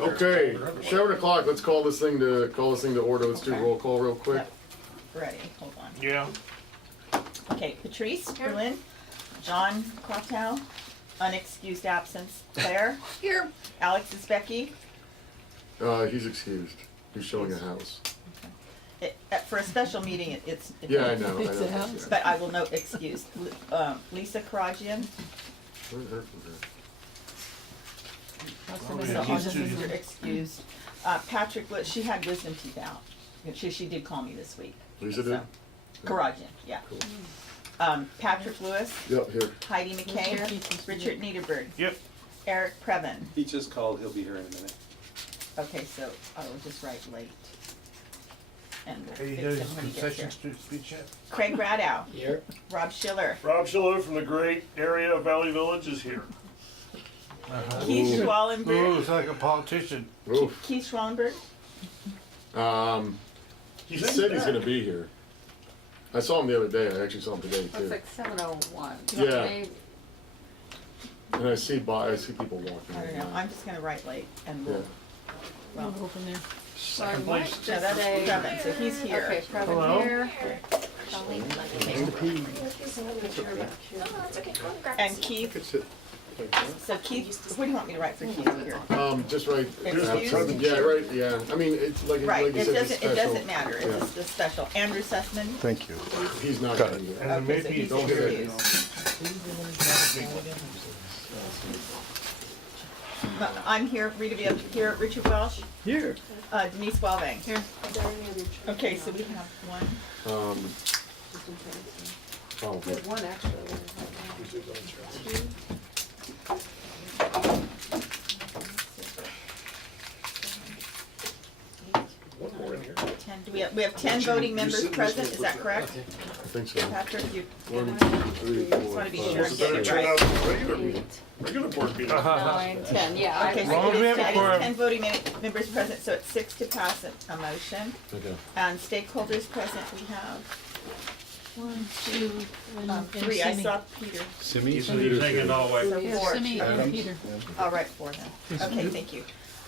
Okay, 7 o'clock. Let's call this thing to order. Let's do Okay. roll call real quick. Yep. Ready, hold on. Yeah. Okay, Patrice Berlin, John Quatow, unexcused absence, Claire. Here. Alex is Becky. He's excused. He's showing a house. For a special meeting, it's. Yeah, I know. It's a house. But I will note excused. Lisa Karajian, Where'd her from here? so he's August too- is excused. Patrick, she had wisdom teeth out. She did call me this week. Lisa did? Karajian, yeah. Cool. Patrick Lewis, Yep, here. Heidi McKay, Richard Niederberg, Yep. Eric Previn. He just called, he'll be here in a minute. Okay, so I will just write late. And we'll Hey, fix there's it when he gets here. concession speech yet? Craig Radow, Here. Rob Schiller, Rob Schiller from the great area of Valley Village is here. Keith Ooh. Ooh, Schwallenberg, it's like a politician. Oof. Keith Schwallenberg, He said he's gonna be here. I saw him the other day. I actually saw him today Looks too. like 7:01. Yeah. And I see people walking. I don't know, I'm just gonna write late and we'll, We'll well, go from there. So I Second might place. just no, that's say, Previn, so he's here. okay, Previn Hello. here. And Keith, so Keith, what do you want me to write for Keith here? Just right. Excused? Yeah, right. Yeah. I mean, it's like Right, like you it said, it's doesn't, it special. doesn't matter, Yeah. it's the special. Andrew Sussman, Thank you. He's not Got gonna be here. And okay, so maybe he's don't get it. excused. I'm here, Rita be here, Richard Welsh, Here. Denise Welving. Here. Okay, so we have one. Probably. One actually. One more in here. 10, do we have 10 voting members present, is that correct? I think so. Patrick, you 1, 2, 3, 4, just wanna be 5, sure It's and a better get it turnout right. than regular meeting, regular board meeting. 9, 10, yeah. Okay, I- so Long it is as we have a quorum. 10 voting members present, so it's 6 to pass a motion. Okay. And stakeholders present, we have 1, 2, and 3, I Simi. saw Peter. Simi? He's hanging all the way. So Yeah, 4. Simi and Peter. I'll write 4 then. Okay, thank you.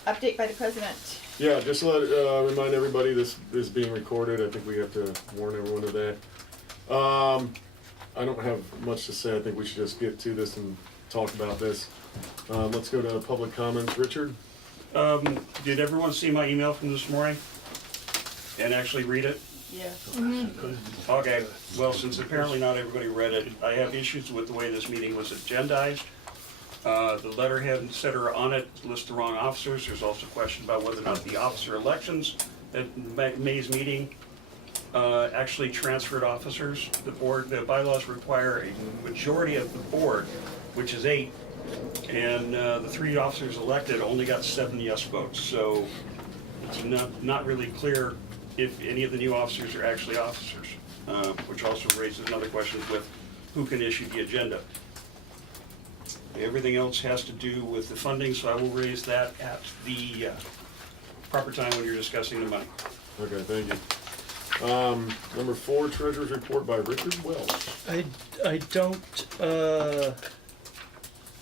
Update by the president. Yeah, just to remind everybody, this is being recorded. I think we have to warn everyone of that. I don't have much to say. I think we should just get to this and talk about this. Let's go to public comments. Richard? Did everyone see my email from this morning? And actually read it? Yeah. Okay, well, since apparently not everybody read it, I have issues with the way this meeting was agendized. The letterhead and et cetera on it lists the wrong officers. There's also a question about whether or not the officer elections at May's meeting actually transferred officers. The bylaws require a majority of the board, which is 8, and the 3 officers elected only got 7 yes votes. So it's not really clear if any of the new officers are actually officers, which also raises another question with who can issue the agenda. Everything else has to do with the funding, so I will raise that at the proper time when you're discussing the money. Okay, thank you. Number 4, Treasurer's Report by Richard Welsh. I don't,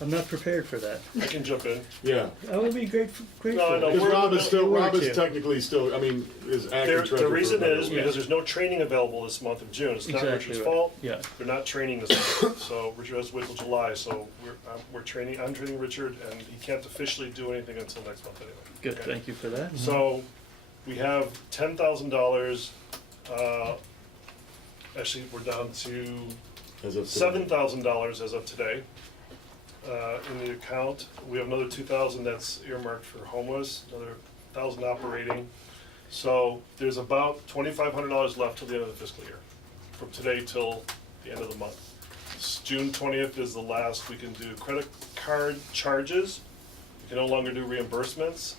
I'm not prepared for that. I can jump in. Yeah. I would be grateful. No, no, Because Rob is still, Rob is too. technically still, I mean, is acting treasurer. The reason for is another because week. there's no training available this month of June. It's not Exactly Richard's right. fault. Yeah. They're not training this month, so Richard has to wait till July, so we're training, I'm training Richard, and he can't officially do anything until next month anyway. Good, Okay? thank you for that. So, we have $10,000, actually, we're down to As of today. $7,000 as of today in the account. We have another $2,000 that's earmarked for homeless, another $1,000 operating. So there's about $2,500 left till the end of the fiscal year, from today till the end of the month. June 20th is the last we can do credit card charges. We can no longer do reimbursements,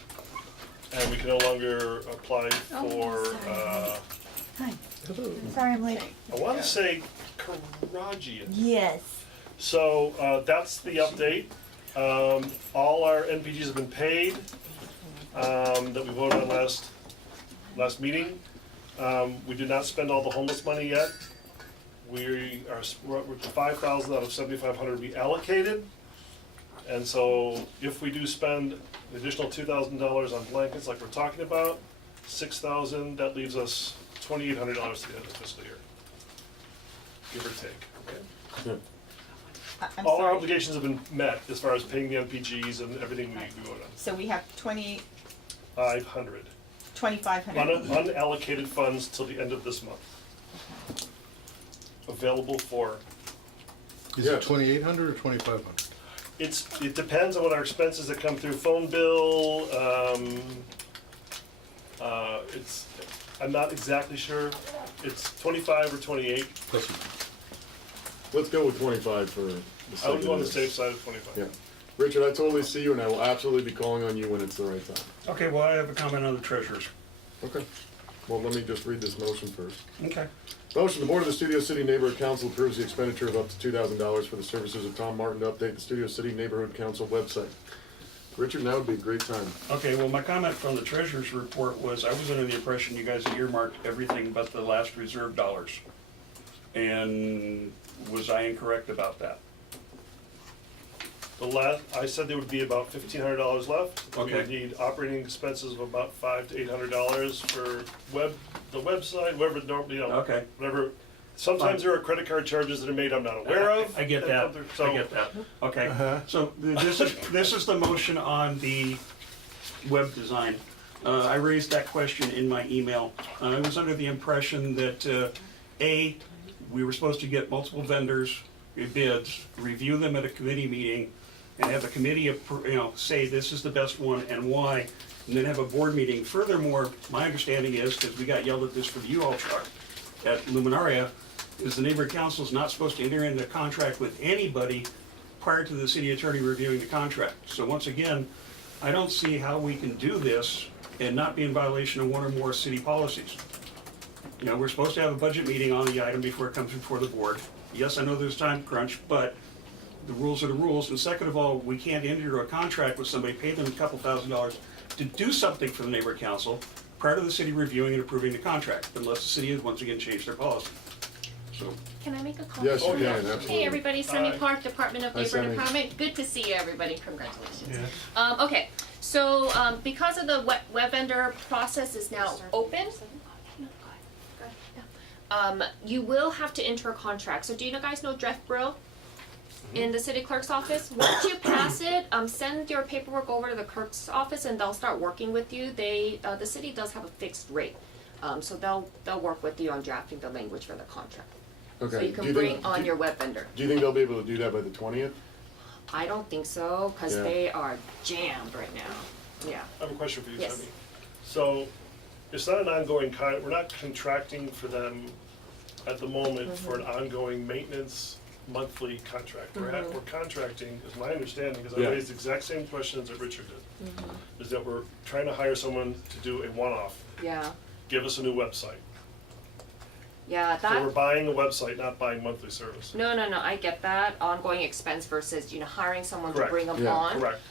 and we can no longer apply for, Hi, Hello. sorry I'm late. I want to say Karajian. Yes. So that's the update. All our NPGs have been paid that we voted on last meeting. We did not spend all the homeless money yet. We're 5,000 out of 7,500 we allocated. And so if we do spend an additional $2,000 on blankets like we're talking about, $6,000, that leaves us $2,800 to the end of the fiscal year. Give or take, okay? Yeah. I'm All our sorry. obligations have been met as far as paying the MPGs and everything we voted on. So we have 500. 2,500. Unallocated funds till the end of this month. Available for, Is Yeah. it 2,800 or 2,500? it depends on what our expenses that come through, phone bill, I'm not exactly sure. It's 25 or 28. Plus, Let's go with 25 for the I would sake go on of the this. safe side of 25. Yeah. Richard, I totally see you, and I will absolutely be calling on you when it's the right time. Okay, well, I have a comment on the treasurers. Okay. Well, let me just read this motion first. Okay. Motion, the Board of the Studio City Neighborhood Council approves the expenditure of up to $2,000 for the services of Tom Martin to update the Studio City Neighborhood Council website. Richard, now would be a great time. Okay, well, my comment from the treasurer's report was, I was under the impression you guys had earmarked everything but the last reserve dollars. And was I incorrect about that? I said there would be about $1,500 left. We Okay. would need operating expenses of about $500 to $800 for the website, whatever, Okay. whatever. Sometimes there are credit card charges that are made I'm not aware of. I get that, So- I get that, okay. So this is the motion on the web design. I raised that question in my email. I was under the impression that, A, we were supposed to get multiple vendors, bids, review them at a committee meeting, and have the committee, say this is the best one and why, and then have a board meeting. Furthermore, my understanding is, because we got yelled at this for the U-Haul truck at Luminaria, is the neighborhood council is not supposed to enter into a contract with anybody prior to the city attorney reviewing the contract. So once again, I don't see how we can do this and not be in violation of one or more city policies. We're supposed to have a budget meeting on the item before it comes before the board. Yes, I know there's time crunch, but the rules are the rules. And second of all, we can't enter a contract with somebody, pay them a couple $1,000s to do something for the neighborhood council prior to the city reviewing and approving the contract, unless the city has once again changed their policy. So, Can I make a comment? Yes, you can, absolutely. Hey, everybody, Sunny Hi. Park, Department of Hi, Labor and Sunny. Empowerment. Good to see you, everybody. Congratulations. Okay, so because of the web vendor process is now open, you will have to enter a contract. So do you guys know Jeff Brill in the city clerk's office? Once you pass it, send your paperwork over to the clerk's office and they'll start working with you. The city does have a fixed rate, so they'll work with you on drafting the language for the contract. Okay. So you Do can think- bring on your web vendor. Do you think they'll be able to do that by the 20th? I don't think so, cause Yeah. they are jammed right now. Yeah. I have a question for you, Yes. Sunny. So, it's not an ongoing we're not contracting for them at the moment for an ongoing maintenance monthly contract. We're contracting, is my understanding, because I Yeah. raised the exact same questions that Richard did, is that we're trying to hire someone to do a one-off, Yeah. give us a new website. Yeah, So we're that, buying a website, not buying monthly service. no, I get that, ongoing expense versus, hiring someone to Correct. bring them Yeah. on. Correct.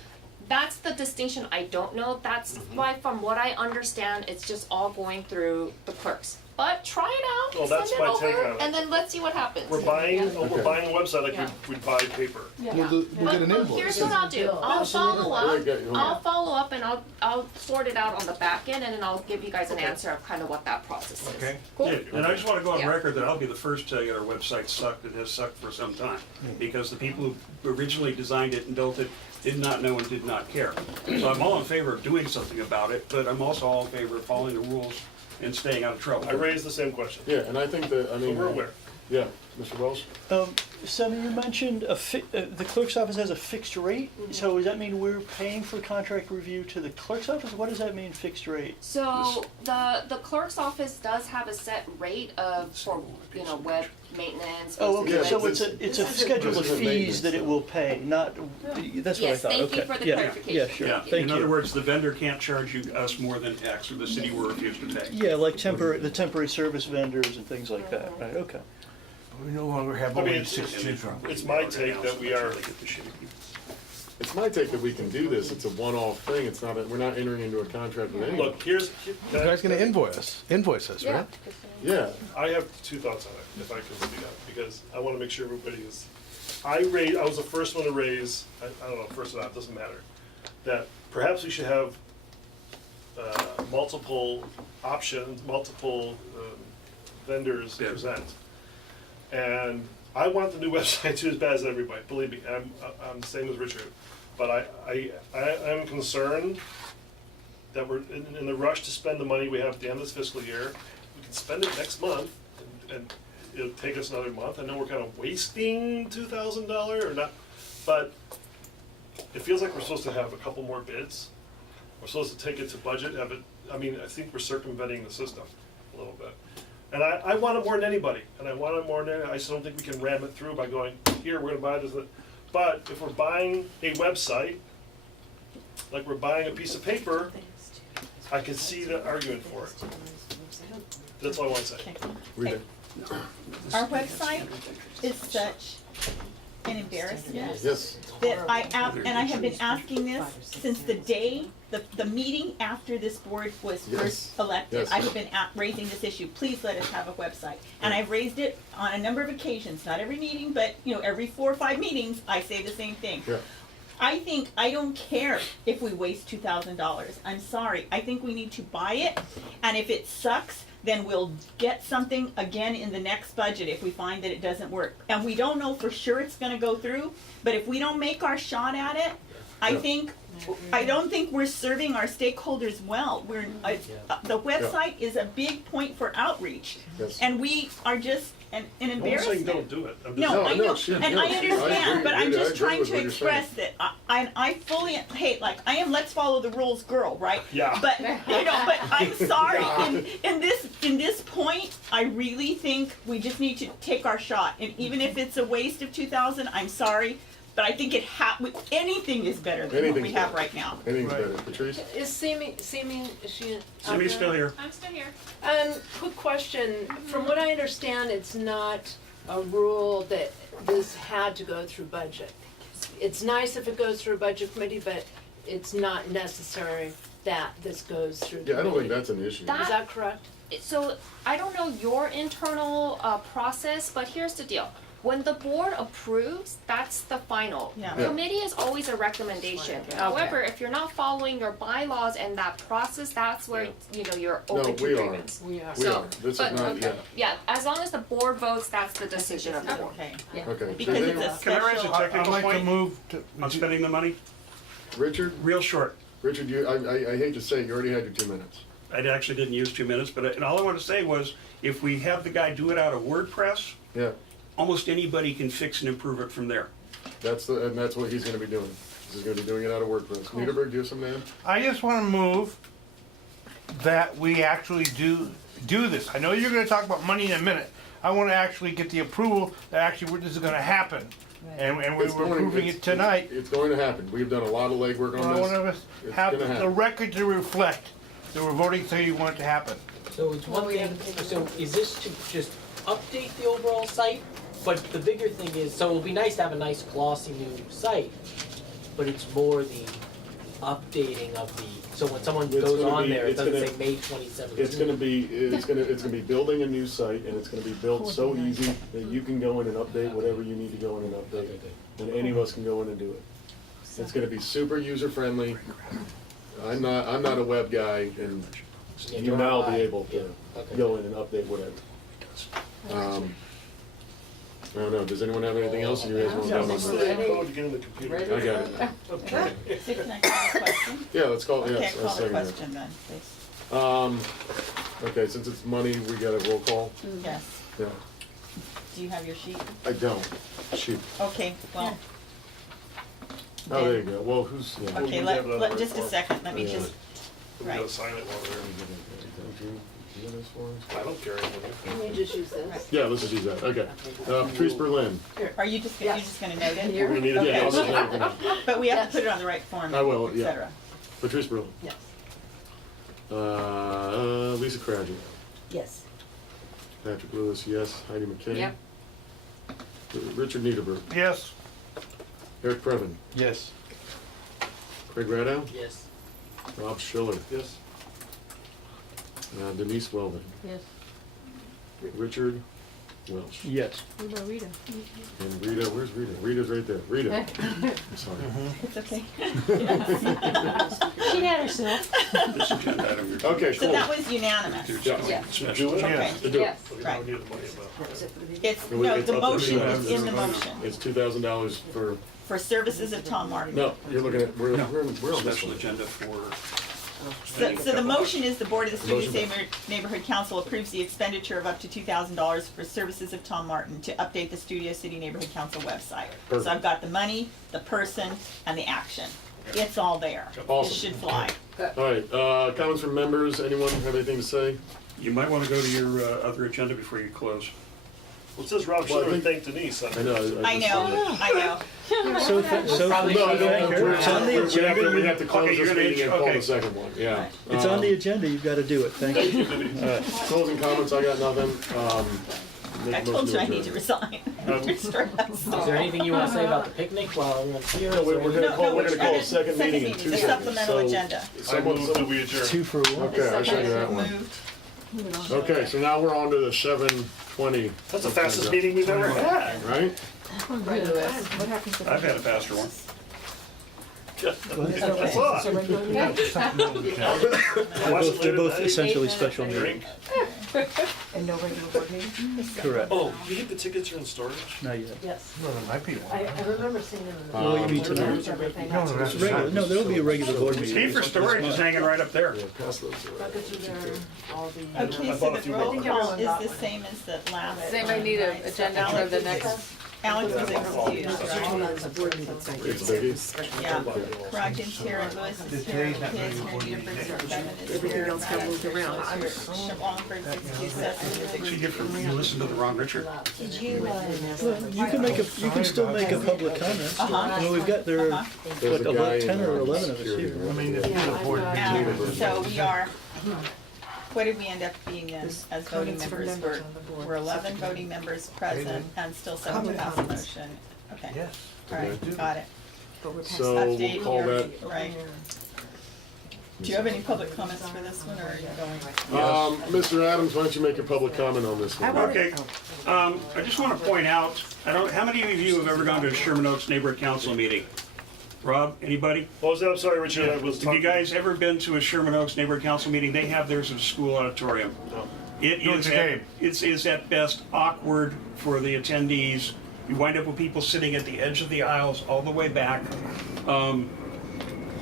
That's the distinction I don't know, that's why from what I understand, it's just all going through the clerks. But try it out, Well, send that's it my take over, on it. and then let's see what happens. We're buying a Okay. website like Yeah. we'd buy paper. Yeah. We'll get an But invoice. here's what I'll do, I'll follow Wait, up, hold I'll on. follow up and I'll sort it out on the back end and then I'll give you guys an answer of kind of what that process is. okay. Cool? Yeah, and I just want to go on Yeah. record that I'll be the first to tell you our website sucked. It has sucked for some time. Because the people who originally designed it and built it did not know and did not care. So I'm all in favor of doing something about it, but I'm also all in favor of following the rules and staying out of trouble. I raised the same question. Yeah, and I think that, I So mean. we're aware. Yeah, Mr. Welsh? Sonny, you mentioned the clerk's office has a fixed rate, so does that mean we're paying for contract review to the clerk's office? What does that mean, fixed rate? So the clerk's office does have a set rate for web maintenance. Oh, okay, Yeah, so but it's a this schedule of is a fees maintenance that it thing. will pay, not, that's what I Yes, thought, okay. thank you for the Yeah, clarification. yeah, sure, Yeah. thank In other you. words, the vendor can't charge us more than X, or the city will refuse to pay. Yeah, like the temporary service vendors and things like that, right, okay. We no longer have I mean, only it's- 6 children. It's my take that we are, It's my take that we can do this. It's a one-off thing. It's not, we're not entering into a contract with anyone. look, You guys gonna invoice us, Yeah. right? Yeah, I have two thoughts on it, if I can speak up, because I wanna make sure everybody is, I was the first one to raise, I don't know, first or not, doesn't matter, that perhaps we should have multiple options, multiple vendors Yeah. present. And I want the new website too as bad as everybody, believe me, I'm the same as Richard. But I'm concerned that we're in the rush to spend the money we have at the end of this fiscal year. We can spend it next month, and it'll take us another month. I know we're kind of wasting $2,000 or not, but it feels like we're supposed to have a couple more bids. We're supposed to take it to budget, have it, I mean, I think we're circumventing the system a little bit. And I want it more than anybody, and I want it more than I just don't think we can ram it through by going, here, we're gonna buy this. But if we're buying a website, like we're buying a piece of paper, I can see the argument for it. That's all I want to say. Okay. Read it. Our website is such an embarrassment Yes. that and I have been asking this since the day, the meeting after this board was Yes. first elected. Yes. I have been raising this issue, please let us have a website. And I've raised it on a number of occasions, not every meeting, but, you know, every 4 or 5 meetings, I say the same thing. Yeah. I don't care if we waste $2,000, I'm sorry, I think we need to buy it, and if it sucks, then we'll get something again in the next budget if we find that it doesn't work. And we don't know for sure it's gonna go through, but if we don't make our shot at it, I don't think we're serving our stakeholders well. The website is a big point for outreach, Yes. and we are just an I'm not saying embarrassment. don't do it. I'm just No, No, I no, know, she- and no, I she- I understand, agree, but I'm Rita, I just agree trying with to what you're express that I fully, hey, like, I am let's follow the rules girl, right? Yeah. But, you know, but I'm sorry, in this point, I really think we just need to take our shot, and even if it's a waste of 2,000, I'm sorry, but I think anything is better than what we Anything's have better. right now. Anything's better. Patrice? Is seeming, is she? Jimmy's still here. I'm still here. Quick question, from what I understand, it's not a rule that this had to go through budget. It's nice if it goes through a budget committee, but it's not necessary that this goes through the Yeah, I don't think committee. that's an issue. That- Is that correct? So I don't know your internal process, but here's the deal. When the board approves, that's the final. Yeah. Yeah. Committee is always a recommendation. Okay. However, if you're not following your bylaws and that process, that's where, you know, you're open to we are. grievance. We are. We are. This is but- not, yeah. Yeah, as long as the board votes, that's the decision of the board. Okay, Okay. because Does it's a anyone- Can I raise a special, I'd technical like to point move to. on spending the money? Richard? Real short. Richard, I hate to say it, you already had your 2 minutes. I actually didn't use 2 minutes, but and all I want to say was, if we have the guy do it out of WordPress, Yeah. almost anybody can fix and improve it from there. And that's what he's gonna be doing. He's gonna be doing it out of WordPress. Niederberg, do you have something to add? I just want to move that we actually do this. I know you're going to talk about money in a minute. I want to actually get the approval that actually this is going to happen. And we're It's going- approving it's- it tonight. It's going to happen. We've done a lot of legwork on I want this. to It's have gonna the happen. record to reflect that we're voting so you want it to happen. So it's one thing, so is this to just update the overall site? But the bigger thing is, so it'll be nice to have a nice glossy new site, but it's more the updating of the, so when someone It's goes gonna on be- there, it it's doesn't gonna- say May 2017. It's gonna be building a new site, and it's gonna be built so easy that you can go in and update whatever you need to go in and update. Okay, good. And any of us can go in and do it. It's gonna be super user friendly. I'm not a web guy, and Yeah, you you're now right. be able to Yeah, okay. go in and update whatever. I don't know, does anyone have anything else, or you guys want to Yeah, talk what's about the that? code to get in the computer? I got it. so can I call a question? Yeah, let's call, Okay, yes, call I'll the second question then, please. that. Okay, since it's money, we got a roll call. Yes, Yeah, do you have your sheet? I don't. Shoot. Okay, well, Oh, there you go. Well, who's, yeah. okay, we have it on the just a report. second, let me Yeah. just, We gotta right. sign it while we're Do you have this for us? I don't care anymore. Can you just use this? Yeah, let's just use that, okay. Patrice Berlin. Are you just, you're just gonna note it? We're gonna need it, yeah, I'll just let everything know. But we have to put it on the right form, I will, et yeah. cetera. Patrice Berlin. Yes. Lisa Cradgett. Yes. Patrick Lewis, yes. Heidi McKay. Yep. Richard Niederberg. Yes. Eric Previn. Yes. Craig Radow. Yes. Rob Schiller. Yes. Denise Weldon. Yes. Richard Welsh. Yes. And Rita, where's Rita? Rita's right there. Rita. I'm sorry. It's okay. She had herself. This agenda item you're. Okay, So cool. that was unanimous. Yeah. Special. Do it? Okay. To do it. We Right. don't need the money about. It's, It was- no, it's the up to motion $2,000. is in the motion. It's $2,000 For services of Tom Martin. no, you're looking at, we're No, on this special one. agenda for. So the motion is the Board of the Studios Motion. Neighborhood Council approves the expenditure of up to $2,000 for services of Tom Martin to update the Studio City Neighborhood Council website. So Perfect. I've got the money, the person, and the action. It's all there. Awesome. It should fly. Alright, comments from members, anyone have anything to say? You might want to go to your other agenda before you close. Well, it says Rob Well, I Schiller think- thanked Denise. I know. I know, I know. So, Probably No, should no, thank her. It's on the we have to agenda. close Okay, this you're gonna- meeting and call okay. the second one, yeah. It's on the agenda, you've got to do it. Thank you. Closing comments, I got nothing. Make I a told motion you I to need to resign. You're stressed. Is there anything you want to say about the picnic while everyone's here? No, Is there we're anything- gonna call, we're gonna call a trying to- second meeting in 2 the seconds. supplemental So, agenda. I someone, move that we adjourn. 2 for 1. okay, I should do that one. Moved. Okay, so now we're on to the 7:20. That's the fastest meeting we've ever had. Right? I've had a faster one. I saw it. They're both essentially special meetings. And no regular board meeting? Correct. Oh, you think the tickets are in storage? Not yet. Yes. Well, there might be one. I remember seeing them in the. What you mean tonight? Everything. No, no, that's Regular, no, there'll be a regular board meeting. Key for storage is hanging right up there. Yeah, pass those around. Buckets are there, all the. Okay, I so bought a the few roll more. call is the same as the last. Same, I need an right? So agenda for Alex the is- next. Alex was excused, right? It's Biggie. Yeah. Crogden's here, Lewis is here, Kids, Anita Briggs, Bevan is here. Everything else got moved around. Wallingford's excused, Sessions is What'd you excused. get from, you listened to the wrong Richard? You can make a, you can still make a public comment. I mean, we've got, there are, There's what, a guy 10 or in, 11 of us security here. guard. I mean, if you can afford to And so we are, what did we end up being then as voting Comments from members? members on the board. We're 11 voting members present and still 7 to Public pass the comments. motion. Okay, Yes. all right, got it. But we're past So that. we'll Update call here, that, right. Do you have any public comments for this one, or are you going? Mr. Adams, why don't you make a public comment on this one? Okay, I just want to point out, how many of you have ever gone to a Sherman Oaks Neighborhood Council meeting? Rob, anybody? What was that? I'm sorry, Richard, I was Have talking. you guys ever been to a Sherman Oaks Neighborhood Council meeting? They have theirs at a school auditorium. No. It No, is it's a game. it's at best awkward for the attendees. You wind up with people sitting at the edge of the aisles all the way back.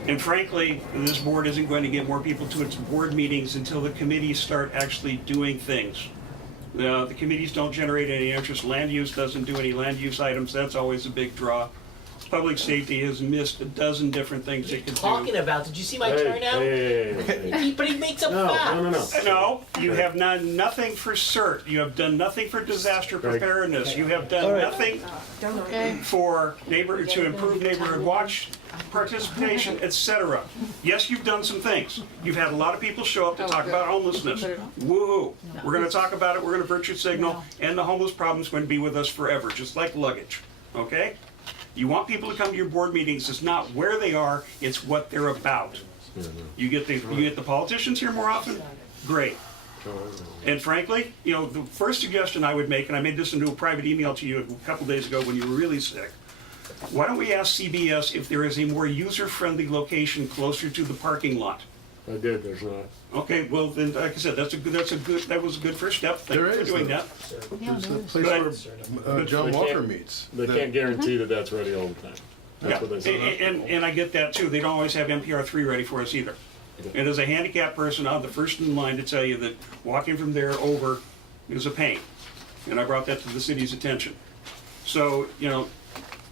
And frankly, this board isn't going to get more people to its board meetings until the committees start actually doing things. The committees don't generate any interest. Land use doesn't do any land use items. That's always a big draw. Public safety has missed a dozen different things it could do. Talking about, did you see my Hey, turnout? hey. But he makes up No, facts. no, no, no. No, you have done nothing for CERT. You have done nothing for disaster preparedness. You have done All right. nothing for to improve neighborhood watch participation, etc. Yes, you've done some things. You've had a lot of people show up to talk about homelessness. Woohoo! We're going to talk about it. We're going to virtue signal, and the homeless problem is going to be with us forever, just like luggage. Okay? You want people to come to your board meetings. It's not where they are; it's what they're about. You get the politicians here more often. Great. And frankly, you know, the first suggestion I would make, and I made this into a private email to you a couple days ago when you were really sick. Why don't we ask CBS if there is a more user-friendly location closer to the parking lot? I did, there's not. Okay, well then, like I said, that was a good first step. Thank you for doing that. There's the place where John They Walker can't- meets. They can't guarantee that that's ready all the time. That's what they say. And I get that too. They don't always have NPR3 ready for us either. And as a handicapped person, I'm the first in line to tell you that walking from there over is a pain. And I brought that to the city's attention. So, you know,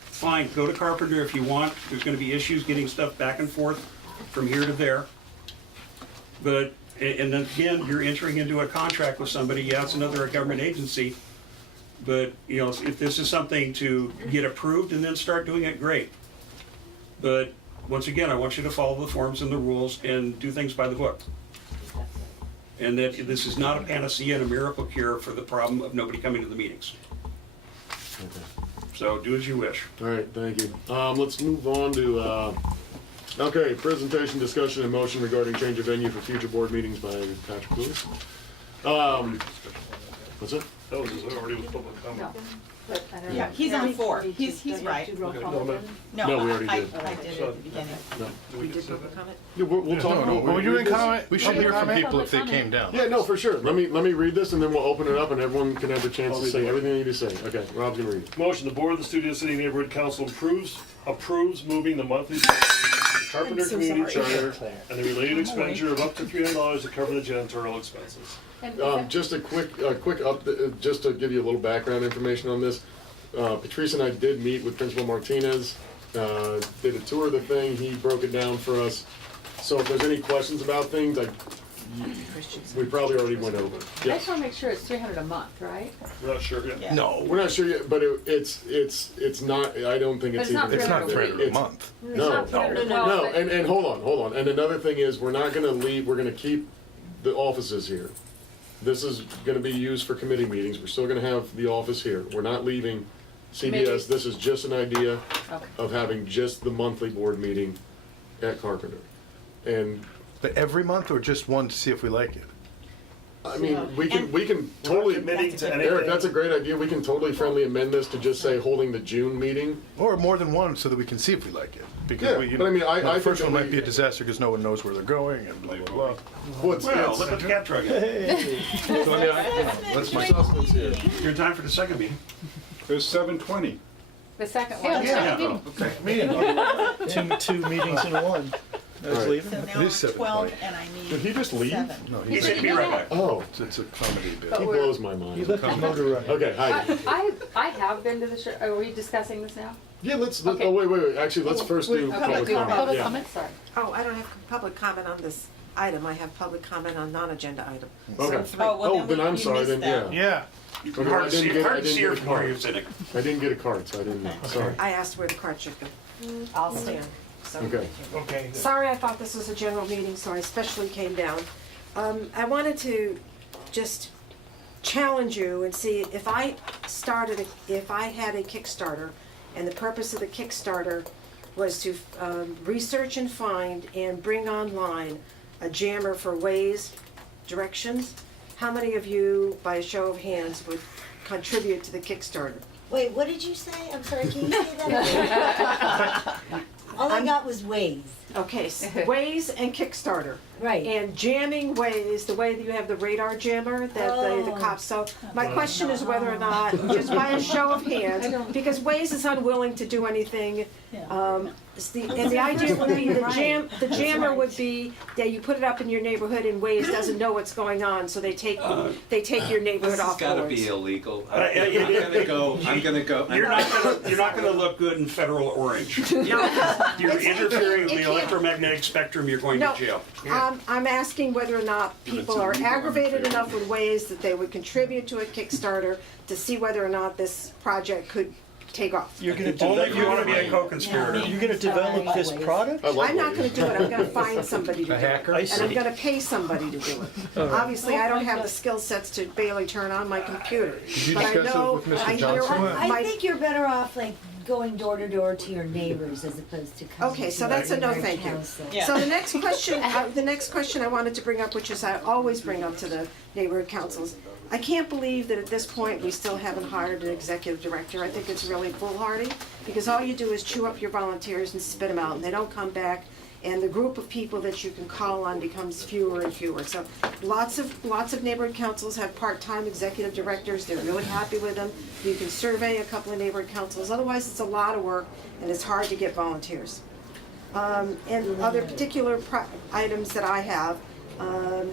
fine, go to Carpenter if you want. There's gonna be issues getting stuff back and forth from here to there. But, and then again, you're entering into a contract with somebody, yeah, it's another government agency. But, you know, if this is something to get approved and then start doing it, great. But, once again, I want you to follow the forms and the rules and do things by the book. And that this is not a panacea and a miracle cure for the problem of nobody coming to the meetings. So do as you wish. All right, thank you. Let's move on to, okay, presentation, discussion, and motion regarding change of venue for future board meetings by Patrick Lewis. What's it? That was already with public comment. Yeah, he's on 4. He's right. Okay, no, no. No, we already I did. did it at the beginning. We did public comment? Yeah, we'll talk. No, Were we doing comment? We should hear from people if they came down. Yeah, no, for sure. Let me read this and then we'll open it up and everyone can have the chance to say everything they need to say. Okay, Rob's gonna read it. Motion, the board of the Studio City Neighborhood Council approves moving the monthly Carpenter Community Charter and the related expenditure of up to $300 to cover the janitorial expenses. Just a quick just to give you a little background information on this. Patrice and I did meet with Principal Martinez, did a tour of the thing, he broke it down for us. So if there's any questions about things, we probably already went over it. I Yes. just wanna make sure it's $300 a month, right? We're not sure yet. Yeah. No, We're not sure yet, but it's not, I don't think But it's it's not even. it's not $300 $300 a month. It's No, not $300. No, but- and hold on. And another thing is, we're not gonna leave, we're gonna keep the offices here. This is gonna be used for committee meetings, we're still gonna have the office here. We're not leaving CBS, this is just an idea Okay. of having just the monthly board meeting at Carpenter. And, But every month or just one to see if we like it? I mean, we can We're not totally, committing to anything. Eric, that's a great idea, we can totally friendly amend this to just say holding the June meeting. Or more than one so that we can see if we like it? Because Yeah, we, you but I mean, I know, the think first that one might we- be a disaster because no one knows where they're going and blah, blah, blah. What's, Well, look at the cat truck. so I mean, That's my substance here. You're in time for the second meeting. There's 7:20. The second one. Yeah. Two meetings in one. I was Alright. leaving. So now It is I'm 12 7:20. and I need Did he just leave? 7. No, He said be right back. Oh, it's a comedy bit. he blows my He mind. left his motor running. Okay, Heidi. I have been to the show. Are we discussing this now? Yeah, let's, Okay. oh, wait, actually, let's first do public comment. Public Yeah. comment, sorry. Oh, I don't have public comment on this item, I have public comment on non-agenda item. Okay. Oh, Then I'm you sorry, missed then, that. yeah. You Okay, can hardly see, I hard to didn't see get her a from where card. you're sitting. I didn't get a card, so I didn't know, sorry. I asked where the card should go. I'll stand. So, Okay. Okay. sorry, I thought this was a general meeting, so I especially came down. I wanted to just challenge you and see if I had a Kickstarter, and the purpose of the Kickstarter was to research and find and bring online a jammer for Waze directions. How many of you, by a show of hands, would contribute to the Kickstarter? Wait, what did you say? I'm sorry, can you say that again? All I got was Waze. Okay, Waze and Kickstarter. Right. And jamming Waze, the way that you have the radar jammer that the cops, so my question is whether or not, just by a show of hands, because Waze is unwilling to do anything. And the idea would be, the jammer would be, that you put it up in your neighborhood and Waze doesn't know what's going on, so they take your neighborhood off This has gotta boards. be illegal. I'm gonna go. You're not gonna look good in federal orange. You're interfering with the electromagnetic spectrum, you're going to No, jail. I'm asking whether or not people are aggravated enough with Waze that they would contribute to a Kickstarter to see whether or not this project could take off. You're gonna Only if develop, you wanna be a co-conspirator. you're gonna develop this product? I love I'm not Waze. gonna do it, I'm gonna find somebody to do it. I And I'm see. gonna pay somebody to do it. Obviously, I don't have the skill sets to barely turn on my computer. you But I discuss it know, with Mr. I hear Johnson? I my, think you're better off like going door to door to your neighbors as opposed to coming Okay, to so that's a no every thank you. house that- Yeah. so the next question I wanted to bring up, which is I always bring up to the neighborhood councils, I can't believe that at this point, we still haven't hired an executive director. I think it's really foolhardy, because all you do is chew up your volunteers and spit them out, and they don't come back, and the group of people that you can call on becomes fewer and fewer. So lots of neighborhood councils have part-time executive directors, they're really happy with them. You can survey a couple of neighborhood councils, otherwise it's a lot of work, and it's hard to get volunteers. And other particular items that I have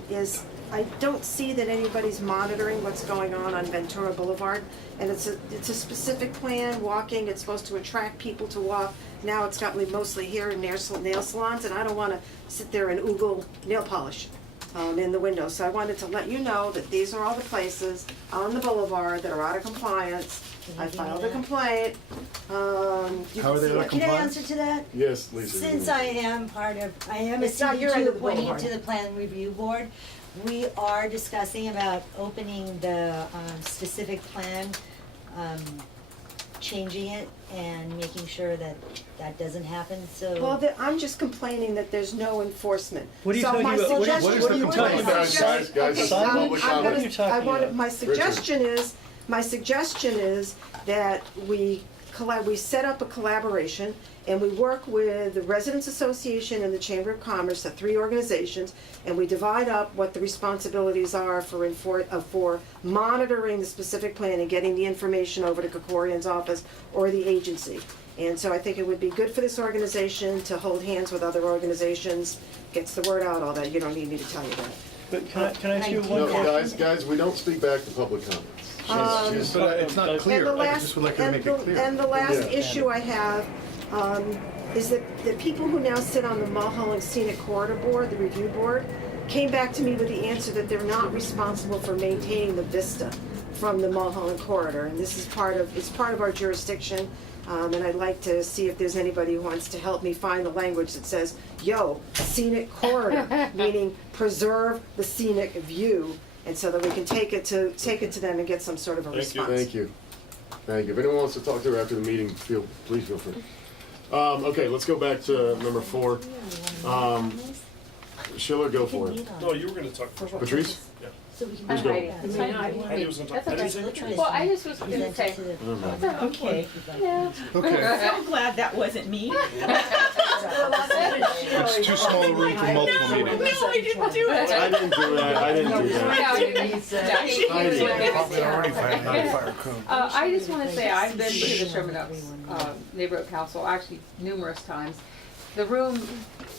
is I don't see that anybody's monitoring what's going on Ventura Boulevard. And it's a specific plan, walking, it's supposed to attract people to walk. Now it's got me mostly here in nail salons, and I don't wanna sit there and oogle nail polish in the window. So I wanted to let you know that these are all the places on the boulevard that are out of compliance. I filed a complaint. You How are can they see out of it. Can I compliance? answer to that? Yes, Lisa. Since I am a It's not your end CD2 of the appointed boulevard. to the Plan Review Board, we are discussing about opening the specific plan changing it and making sure that that doesn't happen, so. Well, I'm just complaining that there's no enforcement. What are you So talking my about? suggestion- What are you wait, talking wait, about? my suggestion- Guys, okay, Simon, public what are comment. you talking about? My suggestion is that we set up a collaboration and we work with the Residents Association and the Chamber of Commerce, the three organizations, and we divide up what the responsibilities are for monitoring the specific plan and getting the information over to Krikorian's office or the agency. And so I think it would be good for this organization to hold hands with other organizations, gets the word out, all that, you don't need me to tell you that. But can I ask you one No, question? guys, we don't speak back to public comments. But it's not clear. And the I last, just would like to make it clear. and the last Yeah. issue I have, is that the people who now sit on the Mulholland Scenic Corridor Board, the review board, came back to me with the answer that they're not responsible for maintaining the vista from the Mulholland Corridor, and this is it's part of our jurisdiction, and I'd like to see if there's anybody who wants to help me find the language that says, scenic corridor, meaning preserve the scenic view, and so that we can take it to them and get some sort of a response. Thank you. If anyone wants to talk to her after the meeting, please feel free. Okay, let's go back to number 4. Schiller, go for it. No, you were gonna talk first. Patrice? Yeah. So we can. Who's going? Heidi was gonna talk. That's Did you say okay. Patrice? Well, I just was gonna say, Okay, yeah. Okay. so glad that wasn't me. It's too small a room for multiple meetings. No, I didn't do it. I didn't do that. Probably already not fire code. I just wanna say, I've been to the Sherman Oaks, Neighborhood Council, actually numerous times. The room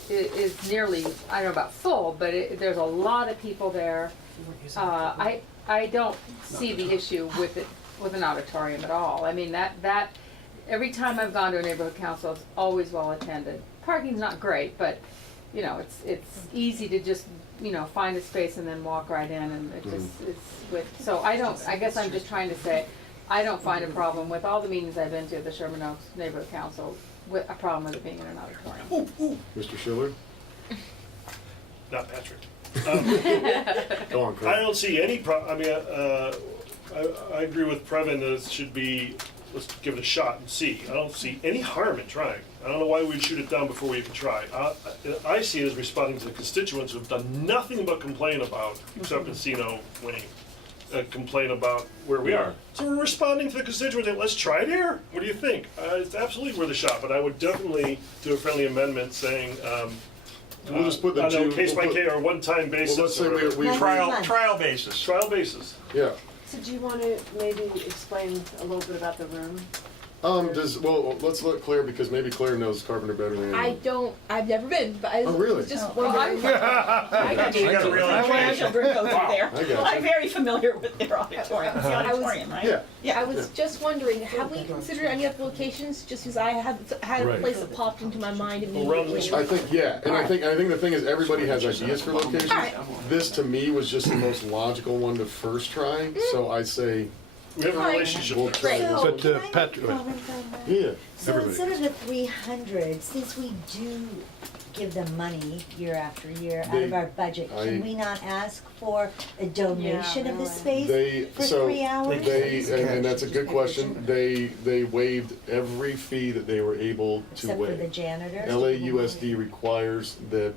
is nearly, I don't know about full, but there's a lot of people there. I don't see the issue with it, with an auditorium at all. I mean, that, every time I've gone to a neighborhood council, it's always well attended. Parking's not great, but, it's easy to just, find a space and then walk right in, and it just, so I guess I'm just trying to say, I don't find a problem with all the meetings I've been to at the Sherman Oaks Neighborhood Council, with a problem with it being in an auditorium. Mr. Schiller? Not Patrick. Go on, I Craig. don't see any I mean, I agree with Previn that it should be, let's give it a shot and see. I don't see any harm in trying. I don't know why we'd shoot it down before we even try. I see it as responding to the constituents who've done nothing but complain about, except Encino Wayne, complain about where we are. So we're responding to the constituents, let's try it here. What do you think? It's absolutely worth a shot, but I would definitely do a friendly amendment saying, We'll just put the I don't know, two- case by we'll put- case or one-time basis. Well, let's say or- we Trial basis. Trial basis. yeah. So do you want to maybe explain a little bit about the room? Let's let Claire, because maybe Claire knows Carpenter better than anyone. I've never been, but I Oh, really? was just Well, wondering. I got You got a real my children go through there. I got you. I'm very familiar with their auditorium. It's the I was- auditorium, right? Yeah. Yeah. I was just wondering, have we considered any other locations? Just because I had a Right. place that popped into my mind Around immediately. I think, yeah, and I think the thing is, everybody has ideas for locations. Alright. This, to me, was just the most logical one to first try, so I say, We have a Alright. relationship. we'll there. try this. But, Can I Patrick- comment on that? Yeah. So Everybody. instead of the 300, since we do give them money year after year out of They- our budget, can we not ask for a donation of the really. space They, for so, 3 hours? and that's a good question, they waived every fee that they were able to Except for the waive. janitor? LAUSD requires that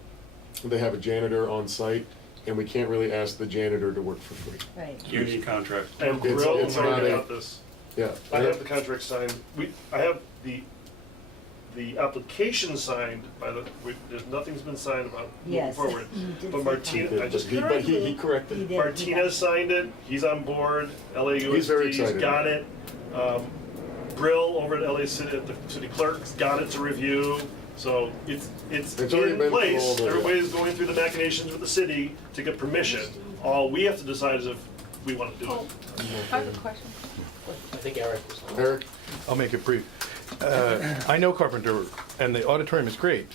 they have a janitor on site, and we can't really ask the janitor to work for free. Right. Union contract. And It's- Grill it's and not Ryan a- got this. Yeah. I have the contract signed. I have the application signed by there's nothing's been signed about moving Yes. forward. You did But say Martina, I just He corrected. corrected. He did. Martinez signed it. He's on board. He's very LAUSD's excited. got it. Brill over at LA City, at the city clerk's got it to review. So it's already in been place. through all the- Everybody's going through the machinations with the city to get permission. All we have to decide is if we want to do it. I have a question. I think Eric was. Eric? I'll make it brief. I know Carpenter, and the auditorium is great.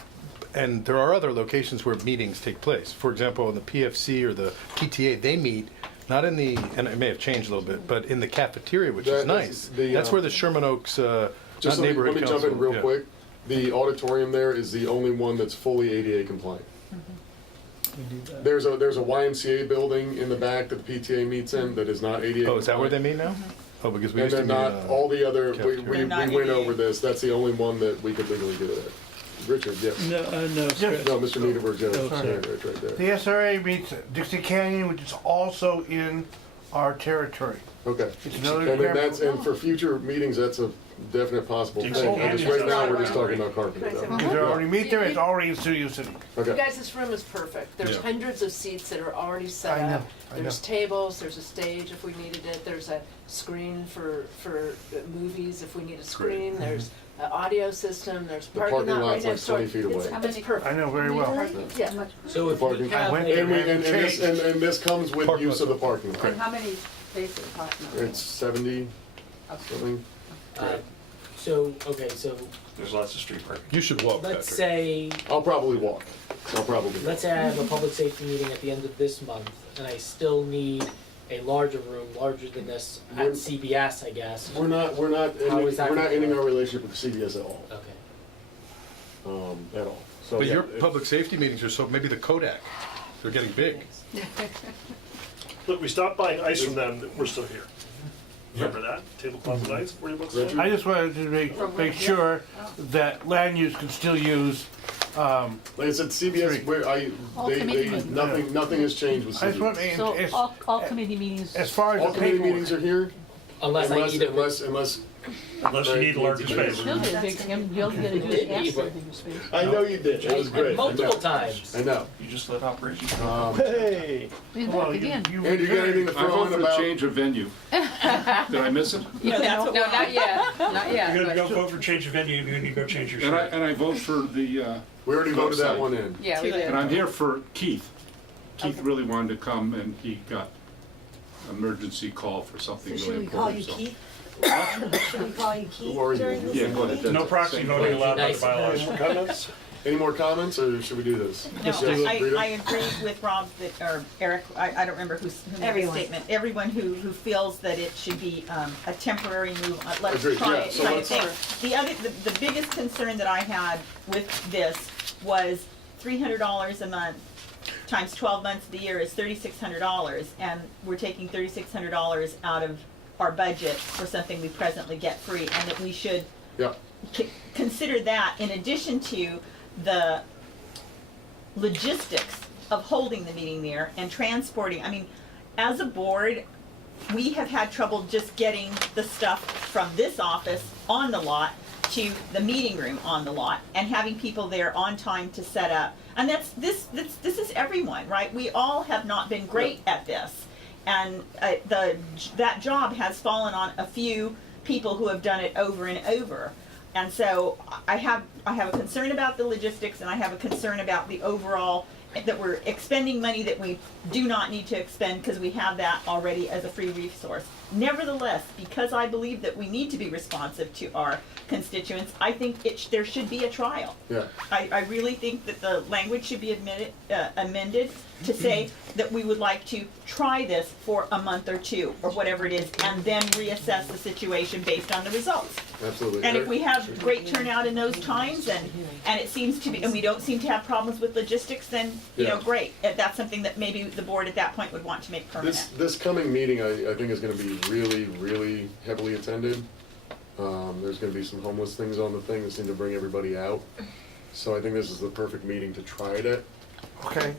And there are other locations where meetings take place. For example, in the PFC or the PTA, they meet, not in the, and it may have changed a little bit, but in the cafeteria, which is That's nice. the, That's where the Sherman Oaks, not Just neighborhood let me council. jump in real yeah. quick. The auditorium there is the only one that's fully ADA compliant. There's a YMCA building in the back that the PTA meets in that is not ADA Oh, is that where they compliant. meet now? Oh, because we And used to then meet not in all the other, They're not we went in. over this, that's the only one that we could legally do it at. Richard, yes. No, no, Chris. No, Mr. Niederberg, Oh, yeah, sorry. right there. The SRA meets Dixie Canyon, which is also in our territory. Okay. It's another And then that's, example. and for future meetings, that's a definite possible thing. Dixie And just Canyon. right now, we're just talking about Carpenter though. Because they already meet there, it's already in Studio City. You Okay. guys, this room is perfect. There's Yeah. hundreds of seats that are already set I know, up. I There's tables, there's a stage if we needed it, there's a screen for movies if we need a screen, there's an audio system, there's The parking parking lot right lot's like next door. 20 feet away. It's perfect. I know very well. Yeah. So if Parking. we have went a- And we, and this comes with Parking use of the parking And lot. how many spaces approximately? It's 70 something. so There's lots of street parking. You should walk, let's Patrick. say I'll probably walk. let's say I have a public safety meeting at the end of this month, and I still need a larger room, larger than this at We're- CBS, I guess. We're not How is that gonna ending work? our relationship with CBS at all, Okay. at all. So, But yeah, your if- public safety meetings are so, maybe the Kodak, they're getting big. Look, we stopped buying ice from them, we're still here. Remember that? Tablecloth and ice, $40 a I just wanted to make sure that land use can still use, Like I said, CBS, All they, committee meetings. nothing has changed with I just want, CBS. So as, all committee meetings. as far All as the committee paperwork. meetings are here, Unless I need it. unless Unless you need a larger Right. space. You'll get a big, you'll get a Did big he, ask for but- a bigger space. I know you did, it was great. I know. Multiple times. I know. You just let operations. Hey. Well, Again. you Andrew, you got anything to I throw vote in for about? change of venue. Did I miss it? No, that's what No, we're on. not yet, not yet. You're gonna but- go vote for change of venue, and you need to go change your And shirt. I vote for the, We already voted that one in. Yeah, we did. and I'm here for Keith. Keith really wanted to come and he got emergency call for something So really should we call you important. Keith? Should we call you Keith Who are you? during this Yeah, go ahead. meeting? No proxy voting allowed by the bylaws. Comments? Any more comments, or should we do this? No, Yes, I Rita? agree with Rob that, or Eric, I don't remember who made the Everyone. statement. Everyone who feels that it should be a temporary move, let's Agreed, try yeah, it so kind of let's- thing. The biggest concern that I had with this was $300 a month times 12 months of the year is $3,600, and we're taking $3,600 out of our budget for something we presently get free, and that we should Yeah, consider that in addition to the logistics of holding the meeting there and transporting. I mean, as a board, we have had trouble just getting the stuff from this office on the lot to the meeting room on the lot and having people there on time to set up. And this is everyone, right? We all have not been great at this. And that job has fallen on a few people who have done it over and over. And so I have a concern about the logistics, and I have a concern about the overall, that we're expending money that we do not need to expend because we have that already as a free resource. Nevertheless, because I believe that we need to be responsive to our constituents, I think there should be a trial. yeah. I really think that the language should be amended to say that we would like to try this for a month or two, or whatever it is, and then reassess the situation based on the results. Absolutely. And if Eric? we have great turnout in those times, and it seems to be, and we don't seem to have problems with logistics, then, Yeah. great. That's something that maybe the board at that point would want to make permanent. This coming meeting, I think is gonna be really, really heavily attended. There's gonna be some homeless things on the thing that seem to bring everybody out. So I think this is the perfect meeting to try it at. Okay.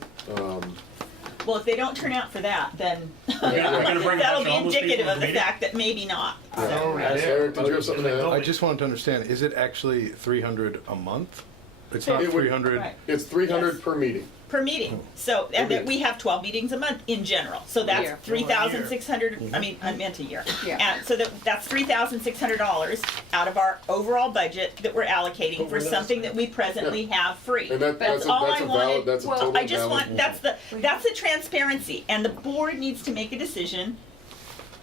Well, if they don't turn out for that, then You're gonna bring a that'll bunch be of homeless indicative people of to the the meeting? fact that maybe not. Eric, did you have something to add? I just wanted to understand, is it actually 300 a month? It's not It would- 300, Right. It's 300 Yes. per meeting. Per meeting, so, and that meeting. we have 12 meetings a month in general, so that's Year. 3,600, I mean, I meant a year. Yeah. And so that's $3,600 out of our overall budget that we're allocating for something that we presently have free. And That's all I wanted. that's a Well, totally I just valid. want, that's the transparency, and the board needs to make a decision,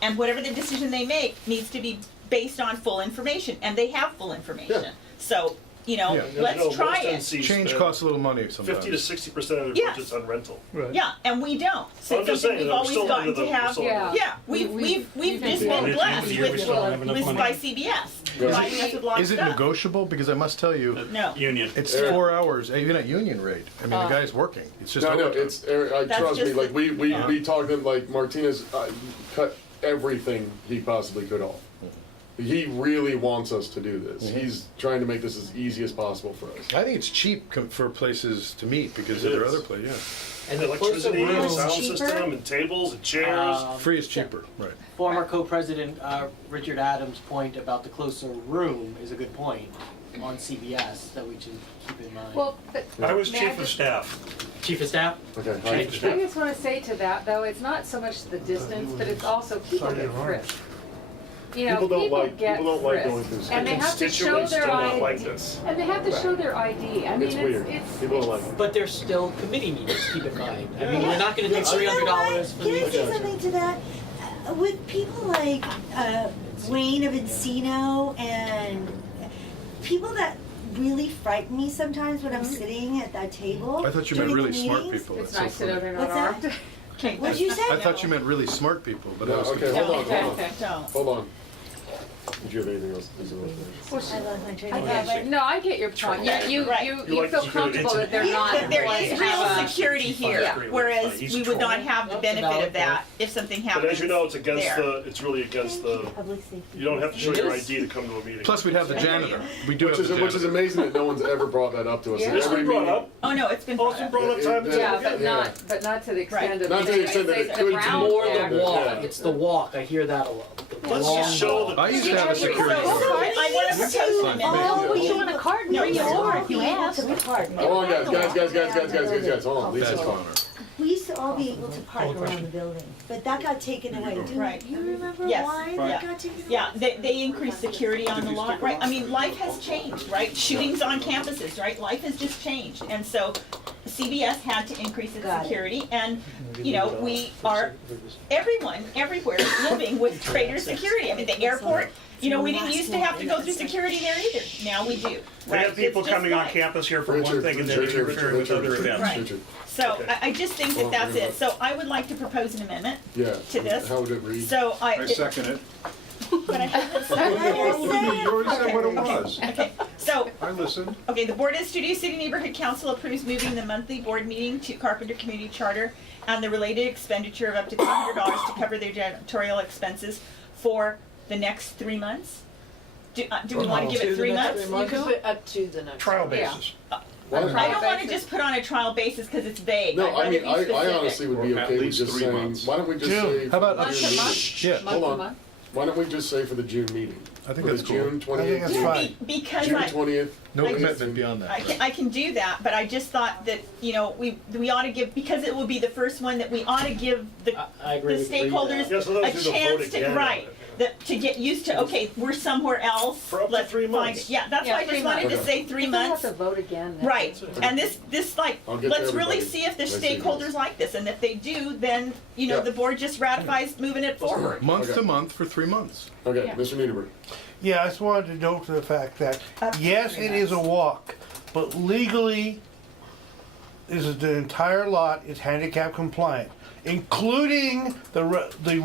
and whatever the decision they make needs to be based on full information, and they have full information. So, Yeah. let's try it. change costs a little money 50 to sometimes. 60% of their Yes. budget's on rental. Right. Yeah, and we don't. So I'm it's just something saying, we've we're always still gotten under to the- have. we're still under Yeah, we've just been been Well, blessed this year we with still don't have enough money. by CBS, providing us with lots of Is it stuff. negotiable? Because I must tell you, No. Union. it's Eric. 4 hours, even at union rate. I mean, the guy's working. It's just No, overtime. it's, Eric, That's trust me, just like, we yeah. talked, like, Martinez cut everything he possibly could all. He really wants us to do this. He's trying to make this as easy as possible for us. I think it's cheap for places to meet because It there are is. other places, And the closer Electricity, and room, sound cheaper? system, and tables, and chairs. yeah. Free is cheaper, right. former co-president Richard Adams' point about the closer room is a good point on CBS that we should keep in mind. Well, but. I was may chief of just- staff. Chief of staff? Okay. Chief of I staff. just want to say to that, though, it's not so much the distance, but it's also people get frisked. You know, People don't people like- get people don't like going frisked, through and they have to show Constituents their do not ID. like this. And they have to show their ID. I mean, It's weird. it's. People don't like it. But there's still committee meetings, keep in mind. I mean, we're not gonna do But you know what? $300 for Can I the say something to that? With people like Wayne of Encino and people that really frighten me sometimes when I'm sitting at that table. I thought you meant during the really smart meetings. people. It's That's nice so to know funny. they're not What's that? armed. Okay, What'd you say? I thought you meant really smart people, but I No, was okay, confused. hold on, hold on. don't. Hold on. Did you have anything else? I love my training. No, I get your point. You Right. You feel like security. comfortable that they're Yeah, not. But there going is to real have a- security here, Yeah. whereas He's we would not trolling. have the That's a benefit valid of that if something happens But as you know, it's against there. it's really against the, Public safety. you don't have to show It your is. ID to come to a meeting. Plus, we'd have the janitor. We do Which have is, the which is janitor. amazing that no one's ever brought that up to us. Yeah. In It's every been brought meeting. up. Oh, no, it's been Oh, brought it's been up. brought up time and time Yeah, again. but not to the extent of. Not to the extent that it say could the be. brown More bag. the walk, Yeah. it's the walk, I hear that a lot. The Let's long just show walk. the. I used to have a So, security guard. I want to propose an amendment. Oh, You want a card? No, Bring it no. over if you ask. Hold Hold on, guys. Hold on. Lisa's Bad calling. corner. We used to all be able to park around the building, but that got taken away. Do Right. you remember Yes. why Right. that got taken away? Yeah, they increased security on the lot, right? I mean, life has changed, right? Shootings on campuses, right? Life has just changed. And so CBS had to increase its Got it. security and, you know, we are, everyone, everywhere is living with greater security. I mean, the airport, you know, we didn't used to have to go through security there either. Now we do, We right? have people It's just coming on life. campus here for one thing and then interfering with other events. Right. So I just think that that's it. So I would like to propose an amendment Yeah. to this. How would it read? So I second it. but I have this. You already said what it was. Okay, so I listened. okay, the Board of Studio City Neighborhood Council approves moving the monthly board meeting to Carpenter Community Charter and the related expenditure of up to $300 to cover their janitorial expenses for the next 3 months. Do we want to give it 3 months? You can put up to the next. Trial one. basis. Why not? I don't want to just put on a trial basis because it's vague. No, I'd I rather mean, be I specific. honestly would be Or at okay with least just 3 saying, months. why don't we just June. say. How about for the Month June to meeting? month? Yeah. Month Hold to on. month? Why don't we just say for the June meeting? I think For that's the cool. June I think 28th. that's Yeah, fine. because June I, 20th. No I guess- commitment beyond that. I can do that, but I just thought that, you know, we ought to give, because it will be the first one, that we ought to give the I agree the with Rita. stakeholders Yeah, so a let's do the vote chance to, again on right, it. to get used to, okay, we're somewhere else. For up to Let's 3 find months. it. Yeah, that's Yeah, why I 3 just wanted to months. say 3 If they months. have to vote again. then Right, it's- and this like, I'll get to let's really everybody. see if the I see stakeholders this. like this, and if they do, then, you know, Yeah. the board just ratifies moving it forward. Month Okay. to month for 3 months. Okay, Yeah. Mr. Niederberg. Yeah, I just wanted to note the fact that, Up to yes, 3 it is a walk, but legally, the entire lot is handicap compliant, including the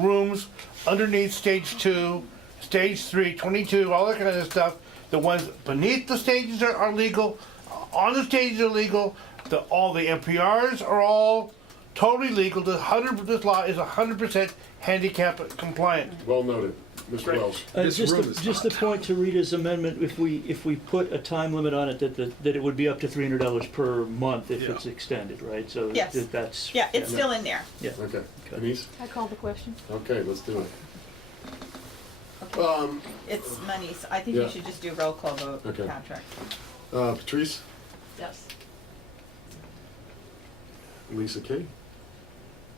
rooms underneath stage 2, stage 3, 22, all that kind of stuff. The ones beneath the stages are legal, on the stages are legal, all the NPRs are all totally legal. This lot is 100% handicap compliant. Well noted. Mr. Welsh. This Just room to, is just to hot. point to Rita's amendment, if we put a time limit on it, that it would be up to $300 per month if Yeah. it's extended, right? So Yes. that's. Yeah, it's still in there. Yeah. Okay. Denise? I called the question. Okay, let's do it. It's money, so I think Yeah. you should just do roll call vote, Okay. Patrick. Patrice? Yes. Lisa Kay?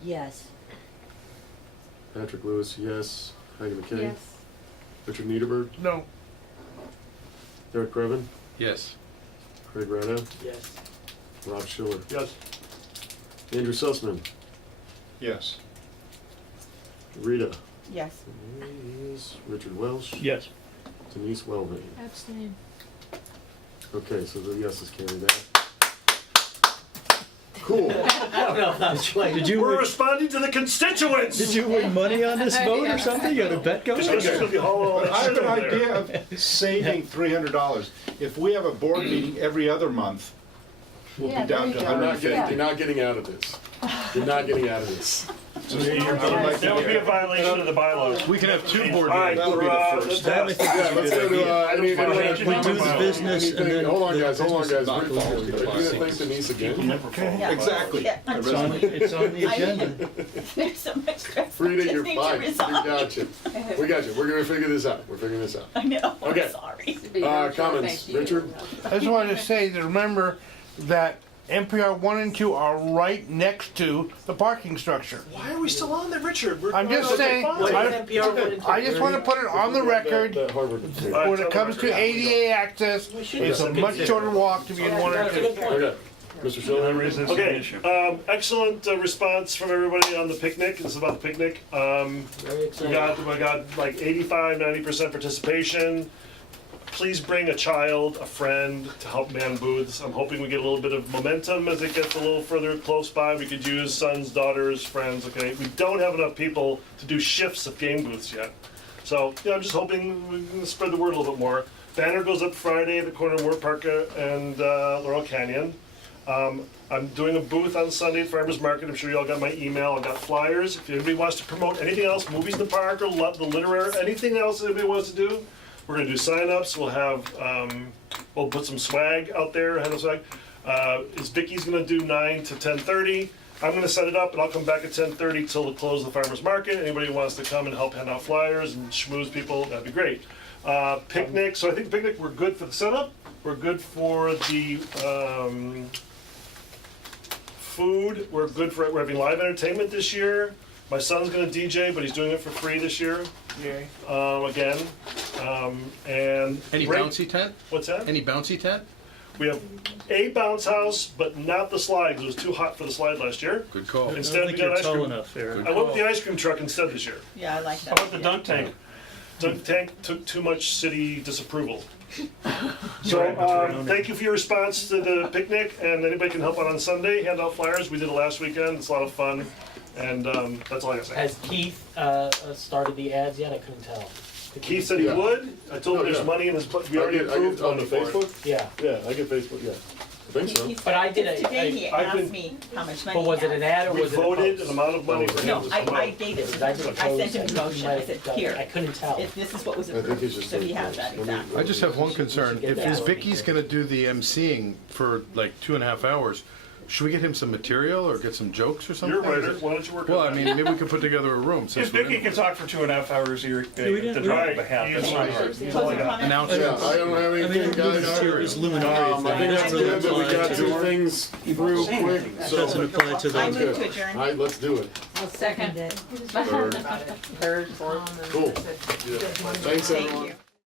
Yes. Patrick Lewis, yes. Heidi McKay? Yes. Richard Niederberg? No. Derek Brevin? Yes. Craig Rado? Yes. Rob Schiller? Yes. Andrew Sussman? Yes. Rita? Yes. Yes. Richard Welsh? Yes. Denise Welving? Abstain. Okay, so the yeses carry that. Cool. I don't know if that's right. Did you We're win, responding to the constituents. did you win money on this vote or something? You had a bet going? Just gonna be hauling all that I have shit an over there. idea of saving $300. If we have a board meeting every other month, we'll Yeah, be down there to you go. You're not 150. getting out of this. You're not getting out of this. That would be a violation of the bylaws. We can have two board All right, meetings. let's pass. Yeah, let's go to, We do the business and then hold on the guys, business is Are you gonna thank Denise again? Yeah. Exactly. Yeah, I'm It's on, it's on the agenda. There's so much stress. Frida, I just you're need to fine, we resolve. got you. We got you, we're gonna figure this out, we're figuring this out. I know, Okay. I'm sorry. Comments, Richard? I just wanted to say to remember that NPR 1 and 2 are right next to the parking structure. Why are we still on there, Richard? I'm just saying, What is I NPR one and two? I just want to put it on the record, That Harvard. when it comes to ADA access, it's a much shorter walk to be in 1 or 2. Okay, Mr. Schiller? Okay, excellent response from everybody on the picnic. This is about the picnic. Very exciting. We got like 85, 90% participation. Please bring a child, a friend to help man booths. I'm hoping we get a little bit of momentum as it gets a little further close by. We could use sons, daughters, friends, okay? We don't have enough people to do shifts of game booths yet. So, I'm just hoping we can spread the word a little bit more. Banner goes up Friday at the corner of Moore Park and Laurel Canyon. I'm doing a booth on Sunday at Farmers Market. I'm sure you all got my email. I've got flyers. If anybody wants to promote anything else, movies in the park or the literary, anything else anybody wants to do, we're gonna do sign-ups. We'll have, we'll put some swag out there, have a swag. Vicky's gonna do 9 to 10:30. I'm gonna set it up and I'll come back at 10:30 till the close of the farmer's market. Anybody who wants to come and help hand out flyers and schmooze people, that'd be great. Picnic, so I think picnic, we're good for the setup. We're good for the food. We're good for, we're having live entertainment this year. My son's gonna DJ, but he's doing it for free this year. Yay. Again. And Any break- bouncy tent? What's that? Any bouncy tent? We have a bounce house, but not the slide, 'cause it was too hot for the slide last year. Good call. I Instead, don't we think got you're ice tall cream. enough, Aaron. I went with the ice cream truck instead this year. Yeah, I like that. How about the dunk tank? Dunk tank took too much city disapproval. So, thank you for your response to the picnic, and anybody can help out on Sunday, hand out flyers. We did it last weekend, it's a lot of fun, and that's all I gotta say. Has Keith started the ads yet? I couldn't tell. Keith said he Yeah. would, I told him Oh, there's yeah. money in his, we I already get approved on the money for it. Facebook? Yeah. Yeah, I get Facebook, yeah. I think so. But I did Today he I've asked been- me how much money But was he it an has. ad or We was it a voted post? an amount of money for him No, to I promote. gave it to Because I him. did I post sent him and the he motion. might I have said, done it. here, I couldn't tell. this is what was I think approved. he's just. So he has that, exactly. I just have one concern. If Yeah. Vicky's gonna do the emceeing for like 2.5 hours, should we get him some material or get some jokes or something? You're a writer, Is it- why don't you work Well, on I that? mean, maybe we could put together a room since If we're Vicky in. can talk for 2.5 hours, you're, we didn't- the drop of a hat, that's not hard. That's all I got. Announcements. Yeah, I don't have anything, guys. It's luminary I thing. think It it's doesn't really good that we apply got to two the- things through quick, Doesn't so. apply to I the. move good. to adjourn. All right, let's do it. I'll second it. Third. Third, fourth. Cool. Thanks, Thank everyone. you.